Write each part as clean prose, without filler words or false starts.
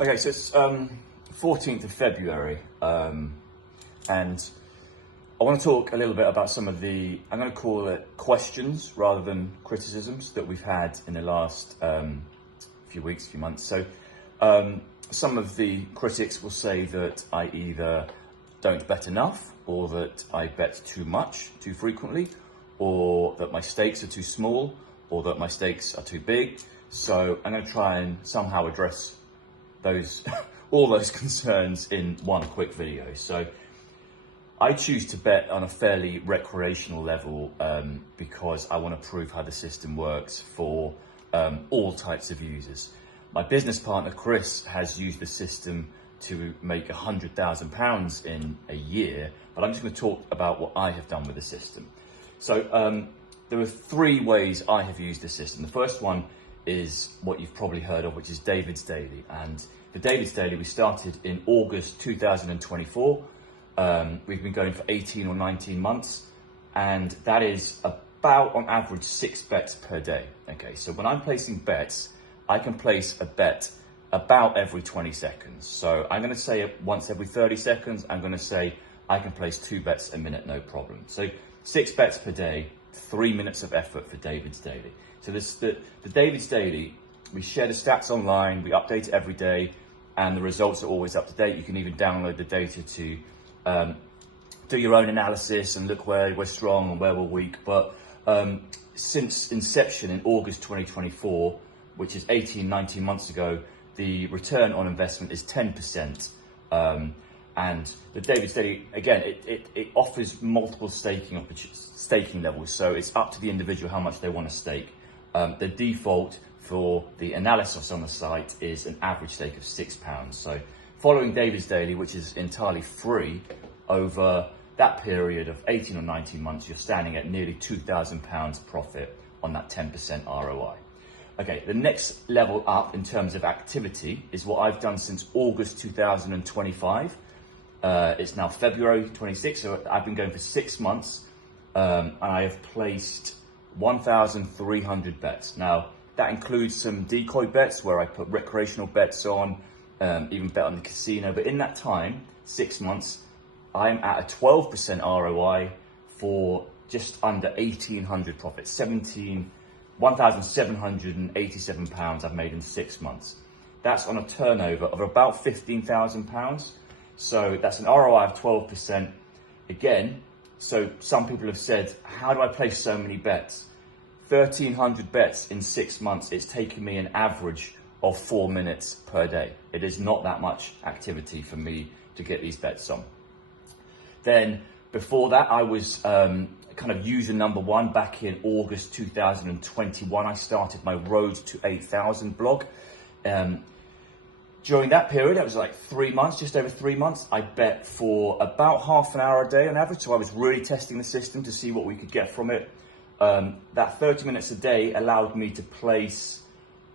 Okay, so it's 14th of February, and I want to talk a little bit about some of the, I'm going to call it questions rather than criticisms that we've had in the last few weeks, few months. So some of the critics will say that I either don't bet enough, or that I bet too much, too frequently, or that my stakes are too small, or that my stakes are too big. So I'm going to try and somehow address those all those concerns in one quick video. So I choose to bet on a fairly recreational level because I want to prove how the system works for all types of users. My business partner Chris has used the system to make £100,000 in a year, but I'm just going to talk about what I have done with the system. So there are three ways I have used the system. The first one is what you've probably heard of, which is David's Daily. And the David's Daily, we started in August 2024. We've been going for 18 or 19 months, and that is about, on average, 6 bets per day. Okay, so when I'm placing bets, I can place a bet about every 20 seconds. So I'm going to say it once every 30 seconds. I'm going to say I can place 2 bets a minute, no problem. So 6 bets per day, 3 minutes of effort for David's Daily. So the David's Daily, we share the stats online, we update it every day, and the results are always up to date. You can even download the data to do your own analysis and look where we're strong and where we're weak. But since inception in August 2024, which is 19 months ago, the return on investment is 10%. And the David's Daily, again, it offers multiple staking levels. So it's up to the individual how much they want to stake. The default for the analysis on the site is an average stake of £6. So following David's Daily, which is entirely free, over that period of 18 or 19 months, you're standing at nearly £2,000 profit on that 10% ROI. Okay, the next level up in terms of activity is what I've done since August 2025. It's now February 26, so I've been going for 6 months, and I have placed 1,300 bets. Now, that includes some decoy bets where I put recreational bets on, even bet on the casino. But in that time, 6 months, I'm at a 12% ROI for just under 1,800 profits. £1,787 I've made in 6 months. That's on a turnover of about £15,000. So that's an ROI of 12%. Again, so some people have said, how do I place so many bets? 1,300 bets in 6 months. It's taken me an average of 4 minutes per day. It is not that much activity for me to get these bets on. Then before that, I was kind of user number one back in August 2021. I started my Road to 8,000 blog. During that period, it was like 3 months, just over 3 months, I bet for about half an hour a day on average. So I was really testing the system to see what we could get from it. That 30 minutes a day allowed me to place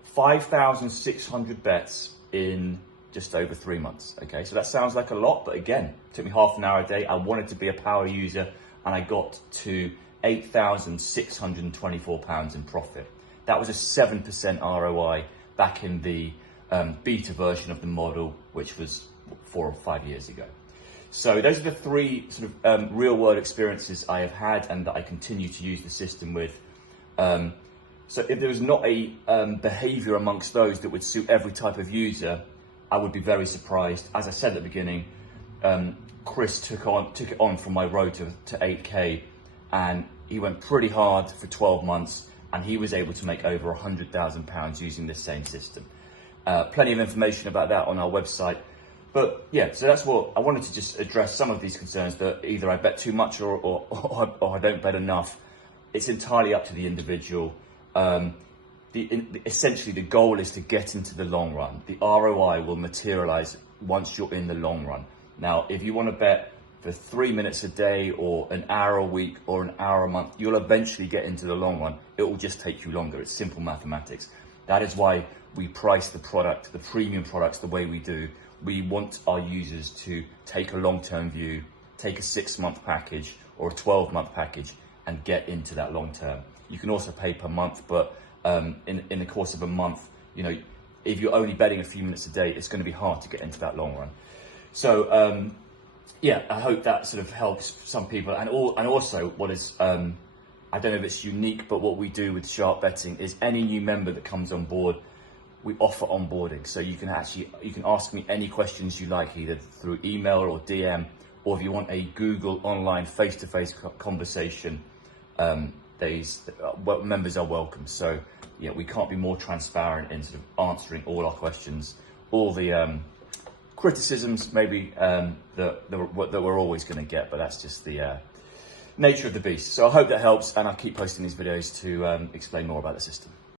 5,600 bets in just over 3 months. Okay, so that sounds like a lot, but again, it took me half an hour a day. I wanted to be a power user, and I got to £8,624 in profit. That was a 7% ROI back in the beta version of the model, which was 4 or 5 years ago. So those are the three sort of real world experiences I have had and that I continue to use the system with. So if there was not a behavior amongst those that would suit every type of user, I would be very surprised. As I said at the beginning, Chris took it on from my road to 8K, and he went pretty hard for 12 months, and he was able to make over £100,000 using this same system. Plenty of information about that on our website. But yeah, so that's what I wanted to just address, some of these concerns that either I bet too much or I don't bet enough. It's entirely up to the individual. Essentially, the goal is to get into the long run. The ROI will materialize once you're in the long run. Now, if you want to bet for 3 minutes a day or an hour a week or an hour a month, you'll eventually get into the long run. It will just take you longer. It's simple mathematics. That is why we price the product, the premium products, the way we do. We want our users to take a long-term view, take a 6-month package or a 12-month package and get into that long term. You can also pay per month, but in the course of a month, you know, if you're only betting a few minutes a day, it's going to be hard to get into that long run. So yeah, I hope that sort of helps some people. And also what is, I don't know if it's unique, but what we do with Sharp Betting is any new member that comes on board, we offer onboarding. So you can ask me any questions you like, either through email or DM, or if you want a Google online face-to-face conversation, members are welcome. So yeah, we can't be more transparent in sort of answering all our questions, all the criticisms maybe that we're always going to get, but that's just the nature of the beast. So I hope that helps, and I'll keep posting these videos to explain more about the system.